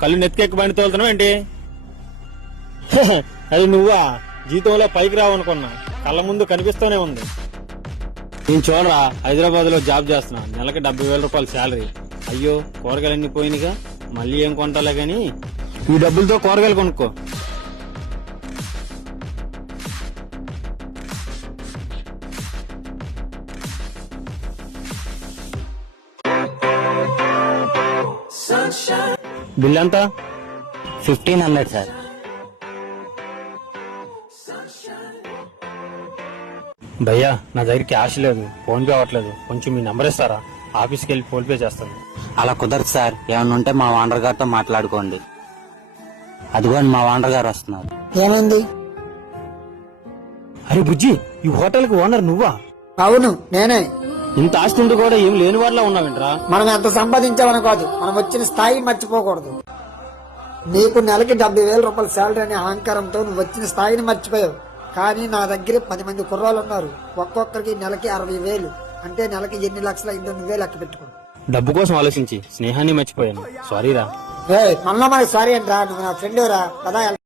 కళ్ళు నెత్తికెక్కి బండి తోలుతున్నావు ఏంటి? అది నువ్వా? జీతంలో పైకి రావనుకున్నా, కళ్ళ ముందు కనిపిస్తూనే ఉంది. నేను చూడరా, హైదరాబాద్ లో జాబ్ చేస్తున్నా, నెలకి 70,000 రూపాయలు శాలరీ. అయ్యో, కూరగాయలన్నీ పోయినగా, మళ్ళీ ఏం కొంటాలే గాని ఈ డబ్బులతో కూరగాయలు కొనుక్కో. బిల్ ఎంత? 1500 సార్. భయ్యా, నా దగ్గర క్యాష్ లేదు, ఫోన్ పే అవ్వట్లేదు, కొంచెం మీ నెంబర్ ఇస్తారా? ఆఫీస్కి వెళ్ళి ఫోన్ పే చేస్తాను. అలా కుదరదు సార్, ఏమన్నా ఉంటే మా ఓనర్ గారితో మాట్లాడుకోండి. అదిగోండి మా ఓనర్ గారు వస్తున్నారు. ఏమైంది? అరే బుజ్జి, ఈ హోటల్ కి ఓనర్ నువ్వా? అవును, నేనే. ఇంత ఆస్తి ఉండి కూడా ఏం లేని వాళ్ళ ఉన్నావేంట్రా? మనం ఎంత సంపాదించామని కాదు, మనం వచ్చిన స్థాయి మర్చిపోకూడదు. నీకు నెలకి 70,000 రూపాయల శాలరీ అనే అహంకారంతో నువ్వు వచ్చిన స్థాయిని మర్చిపోయావు. కానీ నా దగ్గర 10 మంది కుర్రాళ్ళు ఉన్నారు, ఒక్కొక్కరికి నెలకి 60,000, అంటే నెలకి ఎన్ని లక్షల 8,000 లెక్క పెట్టుకో. డబ్బు కోసం ఆలోచించి స్నేహాన్ని మర్చిపోయాను, సారీరా. మళ్ళా మనకి సారీ అంటరా, నువ్వు నా ఫ్రెండ్ రా కదా.